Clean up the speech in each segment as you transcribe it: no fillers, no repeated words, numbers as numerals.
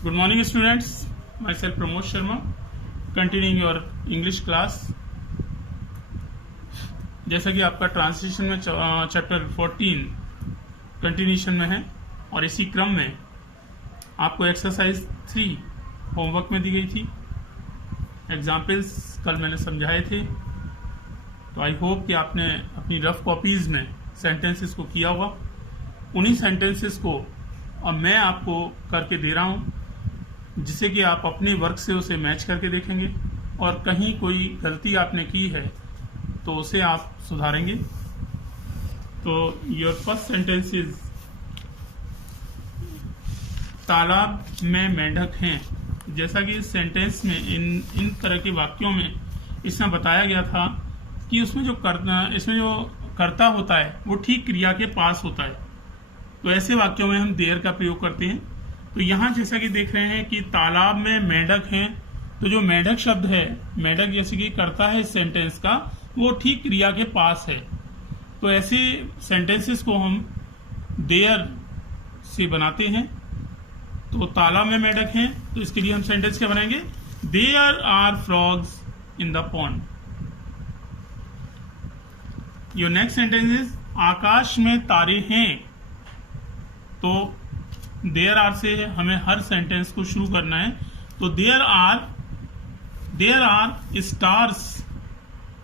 Good morning, students. Myself Pramod Sharma, continuing your English class. जैसा कि आपका translation में चैप्टर 14 कंटिन्यूशन में है और इसी क्रम में आपको एक्सरसाइज 3 होमवर्क में दी गई थी। एग्जाम्पल्स कल मैंने समझाए थे, तो आई होप कि आपने अपनी रफ कॉपीज में सेंटेंसेस को किया होगा। उन्हीं सेंटेंसेस को अब मैं आपको करके दे रहा हूं, जिससे कि आप अपने वर्क से उसे मैच करके देखेंगे और कहीं कोई गलती आपने की है तो उसे आप सुधारेंगे। तो योर फर्स्ट सेंटेंस इज तालाब में मेंढक हैं। जैसा कि इस सेंटेंस में इन तरह के वाक्यों में इसमें बताया गया था कि इसमें जो कर्ता होता है वो ठीक क्रिया के पास होता है। तो ऐसे वाक्यों में हम देयर का प्रयोग करते हैं। तो यहाँ जैसा कि देख रहे हैं कि तालाब में मेंढक हैं, तो जो मेंढक शब्द है, मेंढक जैसे कि कर्ता है इस सेंटेंस का, वो ठीक क्रिया के पास है। तो ऐसे सेंटेंसेस को हम देयर से बनाते हैं। तो तालाब में मेंढक हैं, तो इसके लिए हम सेंटेंस क्या बनाएंगे? There are frogs in the pond. Your next sentence is आकाश में तारे हैं। तो देयर आर से हमें हर सेंटेंस को शुरू करना है। तो there are stars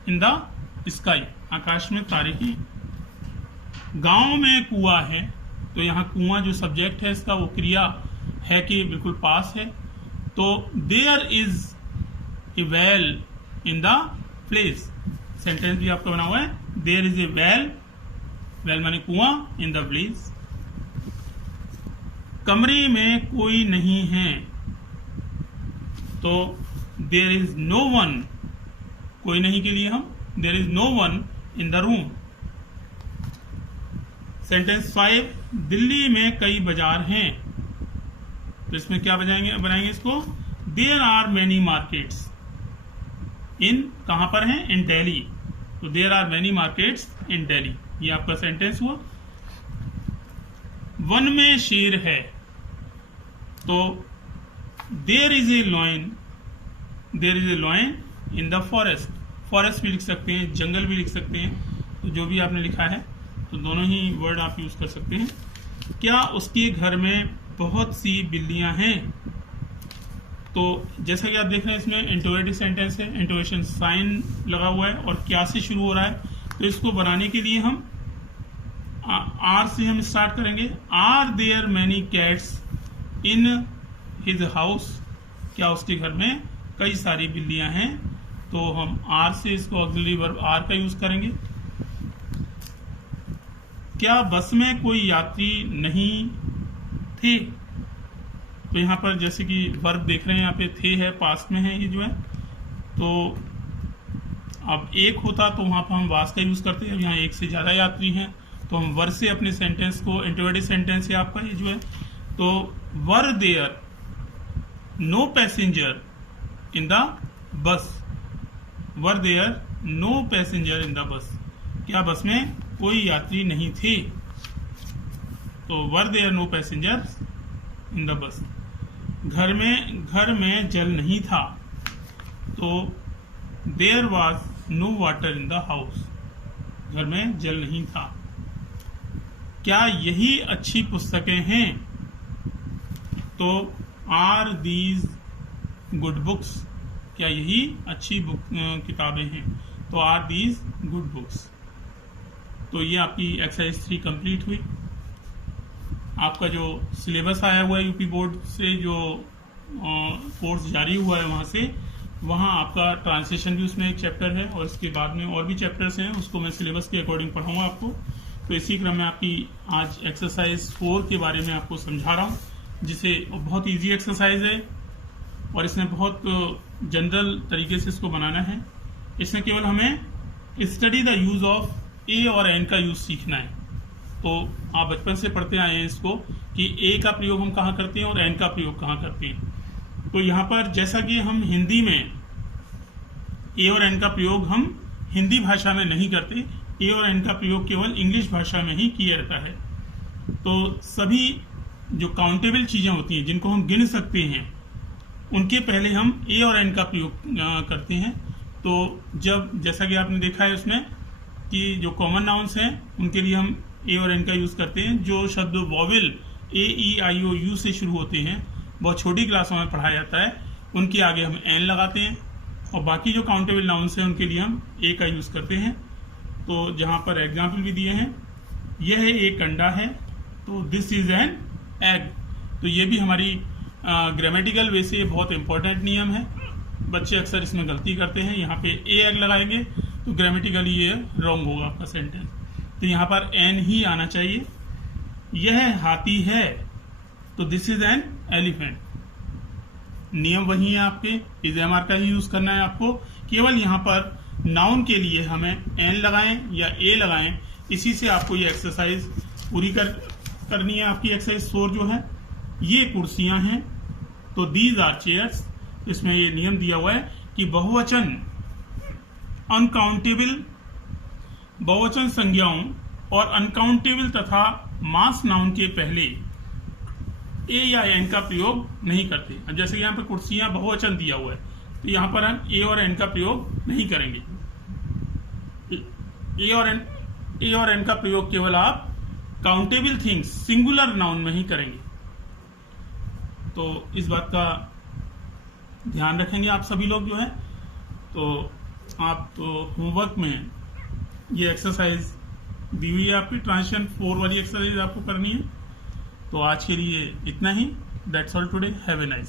in the sky. आकाश में तारे हैं। गांव में कुआं है, तो यहाँ कुआं जो सब्जेक्ट है इसका वो क्रिया है कि बिल्कुल पास है। तो there is a well in the place. Sentence भी आपका बना हुआ है, there is a well, well माने कुआं, इन द प्लेस। कमरे में कोई नहीं है, तो देयर इज नो वन, कोई नहीं के लिए हम there is no one in the room. Sentence 5, Delhi में कई बाजार हैं। तो इसमें क्या बनाएंगे इसको? There are many markets in, कहां पर हैं? इन दिल्ली। तो there are many markets in Delhi. ये आपका सेंटेंस हुआ। वन में शेर है, तो there is a lion in the forest. Forest भी लिख सकते हैं, जंगल भी लिख सकते हैं। तो जो भी आपने लिखा है, तो दोनों ही वर्ड आप यूज कर सकते हैं। क्या उसके घर में बहुत सी बिल्लियां हैं? तो जैसा कि आप देख रहे हैं इसमें इंटरोगेटिव सेंटेंस है, इंटरोगेशन साइन लगा हुआ है और क्या से शुरू हो रहा है। तो इसको बनाने के लिए हम आर से हम स्टार्ट करेंगे। Are there many cats in his house. क्या उसके घर में कई सारी बिल्लियां हैं? तो हम आर से इसको ऑक्सिलरी वर्ब आर का यूज करेंगे। क्या बस में कोई यात्री नहीं थे? तो यहाँ पर जैसे कि वर्ब देख रहे हैं, यहाँ पे थे है, पास्ट में है ये जो है। तो अब एक होता तो वहां पर हम वास का यूज करते हैं। यहाँ एक से ज्यादा यात्री हैं, तो हम वर से अपने सेंटेंस को, इंटरोगेटिव सेंटेंस है आपका ये जो है। तो were there no passenger in the bus. Were there no passenger in the bus. क्या बस में कोई यात्री नहीं थे? तो were there no passenger in the bus. घर में जल नहीं था, तो there was no water in the house. घर में जल नहीं था। क्या यही अच्छी पुस्तकें हैं? तो आर दीज गुड बुक्स। क्या यही अच्छी किताबें हैं? तो आर दीज गुड बुक्स। तो ये आपकी एक्सरसाइज 3 कंप्लीट हुई। आपका जो सिलेबस आया हुआ है यूपी बोर्ड से, जो कोर्स जारी हुआ है वहां से, वहां आपका ट्रांसलेशन भी उसमें एक चैप्टर है और इसके बाद में और भी चैप्टर्स हैं, उसको मैं सिलेबस के अकॉर्डिंग पढ़ाऊंगा आपको। तो इसी क्रम में आपकी आज एक्सरसाइज 4 के बारे में आपको समझा रहा हूँ, जिसे बहुत इजी एक्सरसाइज है और इसमें बहुत जनरल तरीके से इसको बनाना है। इसमें केवल हमें स्टडी द यूज ऑफ ए और एन का यूज सीखना है। तो आप बचपन से पढ़ते आए हैं इसको कि ए का प्रयोग हम कहाँ करते हैं और एन का प्रयोग कहाँ करते हैं। तो यहाँ पर जैसा कि हम हिंदी में ए और एन का प्रयोग हम हिंदी भाषा में नहीं करते, ए और एन का प्रयोग केवल इंग्लिश भाषा में ही किया जाता है। तो सभी जो काउंटेबल चीजें होती हैं जिनको हम गिन सकते हैं उनके पहले हम ए और एन का प्रयोग करते हैं। तो जब जैसा कि आपने देखा है उसमें कि जो कॉमन नाउन्स हैं उनके लिए हम ए और एन का यूज करते हैं। जो शब्द vowel A E I O you से शुरू होते हैं बहुत छोटी क्लासों में पढ़ाया जाता है, उनके आगे हम एन लगाते हैं और बाकी जो काउंटेबल नाउन्स हैं उनके लिए हम ए का यूज करते हैं। तो जहां पर एग्जाम्पल भी दिए हैं, यह है एक अंडा है तो दिस इज एन एग। तो ये भी हमारी ग्रामेटिकल वे से बहुत इंपॉर्टेंट नियम है। बच्चे अक्सर इसमें गलती करते हैं, यहाँ पे ए एग लगाएंगे तो ग्रामेटिकली ये रॉन्ग होगा आपका सेंटेंस। तो यहाँ पर एन ही आना चाहिए। यह हाथी है तो दिस इज एन एलिफेंट। नियम वही है आपके, इज एम आर का ही यूज करना है आपको। केवल यहाँ पर नाउन के लिए हमें एन लगाएं या ए लगाएं, इसी से आपको ये एक्सरसाइज पूरी करनी है। आपकी एक्सरसाइज 4 जो है, ये कुर्सियां हैं तो दीज आर चेयर्स। इसमें ये नियम दिया हुआ है कि बहुवचन अनकाउंटेबल बहुवचन संज्ञाओं और अनकाउंटेबल तथा मास नाउन के पहले ए या एन का प्रयोग नहीं करते। अब जैसे यहाँ पर कुर्सियां बहुवचन दिया हुआ है तो यहाँ पर हम ए और एन का प्रयोग नहीं करेंगे। ए और एन का प्रयोग केवल आप काउंटेबल थिंग्स सिंगुलर नाउन में ही करेंगे। तो इस बात का ध्यान रखेंगे आप सभी लोग जो है। तो आप तो होमवर्क में ये एक्सरसाइज दी हुई है आपकी, ट्रांजिशन 4 वाली एक्सरसाइज आपको करनी है। तो आज के लिए इतना ही। That's all today. Have a nice